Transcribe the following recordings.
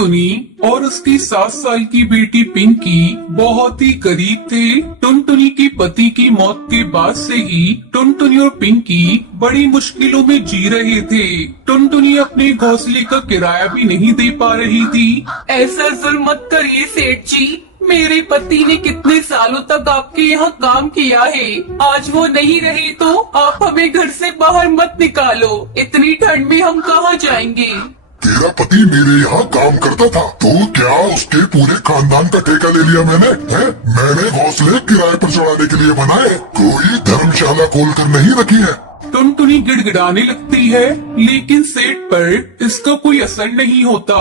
टुनटुनी और उसकी 7 साल की बेटी पिंकी बहुत ही करीब थे। टुनटुनी के पति की मौत के बाद से ही टुनटुनी और पिंकी बड़ी मुश्किलों में जी रहे थे। टुनटुनी अपने घोंसले का किराया भी नहीं दे पा रही थी। ऐसा जुल्म मत करिए सेठ जी, मेरे पति ने कितने सालों तक आपके यहाँ काम किया है। आज वो नहीं रहे तो आप हमें घर से बाहर मत निकालो। इतनी ठंड में हम कहाँ जाएंगे। तेरा पति मेरे यहाँ काम करता था तो क्या उसके पूरे खानदान का ठेका ले लिया मैंने? मैंने घोंसले किराए पर चढ़ाने के लिए बनाए, कोई धर्मशाला खोल कर नहीं रखी है। टुनटुनी गिड़गिड़ाने लगती है, लेकिन सेठ पर इसका कोई असर नहीं होता।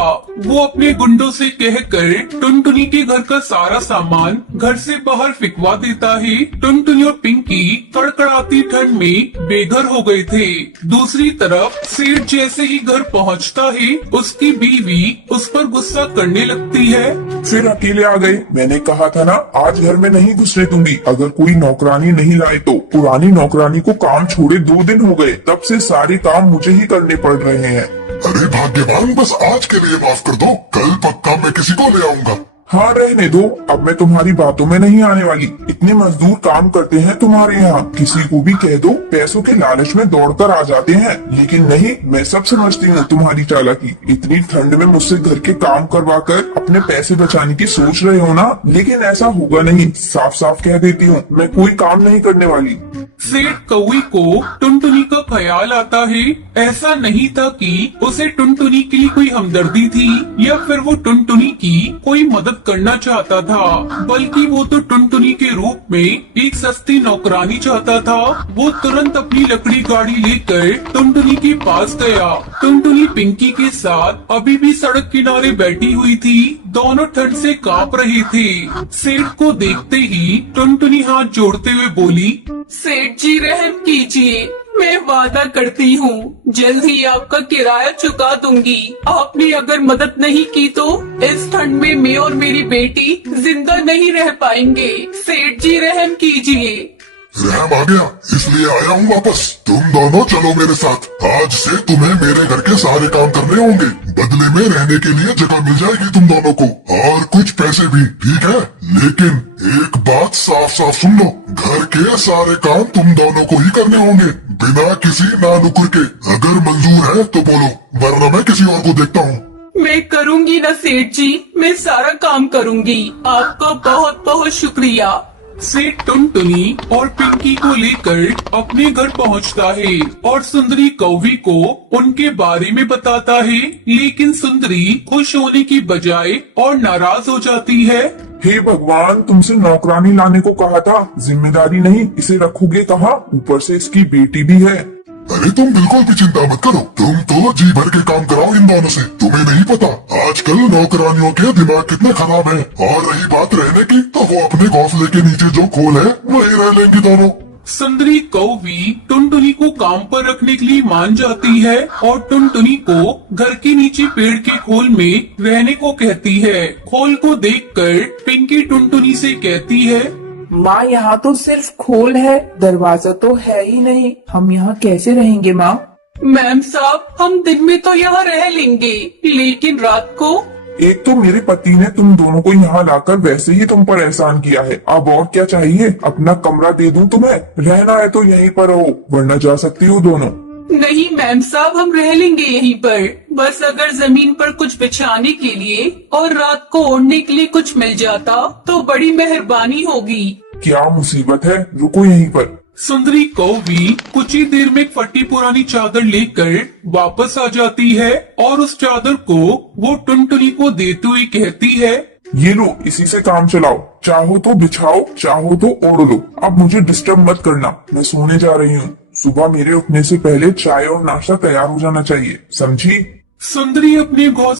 वो अपने गुंडों से कहकर टुनटुनी के घर का सारा सामान घर से बाहर फिकवा देता है। टुनटुनी और पिंकी कड़कड़ाती ठंड में बेघर हो गए थे। दूसरी तरफ सेठ जैसे ही घर पहुंचता है, उसकी बीवी उस पर गुस्सा करने लगती है। फिर अकेले आ गए, मैंने कहा था ना आज घर में नहीं घुसने दूंगी। अगर कोई नौकरानी नहीं लाए तो। पुरानी नौकरानी को काम छोड़े 2 दिन हो गए, तब से सारे काम मुझे ही करने पड़ रहे हैं। अरे भाग्यवान, बस आज के लिए माफ कर दो, कल पक्का मैं किसी को ले आऊंगा। हाँ रहने दो, अब मैं तुम्हारी बातों में नहीं आने वाली। इतने मजदूर काम करते हैं तुम्हारे यहाँ, किसी को भी कह दो पैसों के लालच में दौड़कर आ जाते हैं। लेकिन नहीं, मैं सब समझती हूँ तुम्हारी चालाकी। इतनी ठंड में मुझसे घर के काम करवा कर अपने पैसे बचाने की सोच रहे हो ना, लेकिन ऐसा होगा नहीं। साफ साफ कह देती हूँ, मैं कोई काम नहीं करने वाली। सेठ कौवी को टुनटुनी का ख्याल आता है। ऐसा नहीं था कि उसे टुनटुनी के लिए कोई हमदर्दी थी या फिर वो टुनटुनी की कोई मदद करना चाहता था, बल्कि वो तो टुनटुनी के रूप में एक सस्ती नौकरानी चाहता था। वो तुरंत अपनी लकड़ी गाड़ी लेकर टुनटुनी के पास गया। टुनटुनी पिंकी के साथ अभी भी सड़क किनारे बैठी हुई थी। दोनों ठंड से कांप रहे थे। सेठ को देखते ही टुनटुनी हाथ जोड़ते हुए बोली, सेठ जी रहम कीजिए, मैं वादा करती हूँ जल्द ही आपका किराया चुका दूंगी। आपने अगर मदद नहीं की तो इस ठंड में मैं और मेरी बेटी जिंदा नहीं रह पाएंगे। सेठ जी रहम कीजिए। रहम आ गया, इसलिए आया हूँ वापस। तुम दोनों चलो मेरे साथ। आज से तुम्हें मेरे घर के सारे काम करने होंगे। बदले में रहने के लिए जगह मिल जाएगी तुम दोनों को, और कुछ पैसे भी, ठीक है? लेकिन एक बात साफ साफ सुन लो, घर के सारे काम तुम दोनों को ही करने होंगे, बिना किसी नानुकुर के। अगर मंजूर है तो बोलो, वरना मैं किसी और को देखता हूँ। मैं करूँगी ना सेठ जी, मैं सारा काम करूँगी। आपका बहुत बहुत शुक्रिया। सेठ टुनटुनी और पिंकी को लेकर अपने घर पहुंचता है और सुंदरी कौवी को उनके बारे में बताता है, लेकिन सुंदरी खुश होने की बजाय और नाराज हो जाती है। हे भगवान, तुमसे नौकरानी लाने को कहा था, जिम्मेदारी नहीं, इसे रखोगे कहाँ? ऊपर से इसकी बेटी भी है। अरे तुम बिल्कुल भी चिंता मत करो, तुम तो जी भर के काम कराओ इन दोनों से। तुम्हें नहीं पता आजकल नौकरानियों के दिमाग कितने खराब हैं। और रही बात रहने की, तो वो अपने घोंसले के नीचे जो खोल है वही रह लेंगी दोनों। सुंदरी कौवी टुनटुनी को काम पर रखने के लिए मान जाती है और टुनटुनी को घर के नीचे पेड़ के खोल में रहने को कहती है। खोल को देखकर पिंकी टुनटुनी से कहती है, माँ यहाँ तो सिर्फ खोल है, दरवाजा तो है ही नहीं। हम यहाँ कैसे रहेंगे माँ? मैम साहब, हम दिन में तो यहाँ रह लेंगे, लेकिन रात को। एक तो मेरे पति ने तुम दोनों को यहाँ लाकर वैसे ही तुम पर एहसान किया है, अब और क्या चाहिए? अपना कमरा दे दूं तुम्हें, रहना है तो यहीं पर रहो, वरना जा सकती हो दोनों। नहीं मैम साहब, हम रह लेंगे यहीं पर। बस अगर जमीन पर कुछ बिछाने के लिए और रात को ओढ़ने के लिए कुछ मिल जाता तो बड़ी मेहरबानी होगी। क्या मुसीबत है, रुको यहीं पर। सुंदरी कौवी कुछ ही देर में एक फटी पुरानी चादर लेकर वापस आ जाती है और उस चादर को वो टुनटुनी को देते हुए कहती है, ये लो, इसी से काम चलाओ, चाहो तो बिछाओ, चाहो तो ओढ़ लो। अब मुझे डिस्टर्ब मत करना, मैं सोने जा रही हूँ। सुबह मेरे उठने से पहले चाय और नाश्ता तैयार हो जाना चाहिए, समझी? सुंदरी अपने घोंसले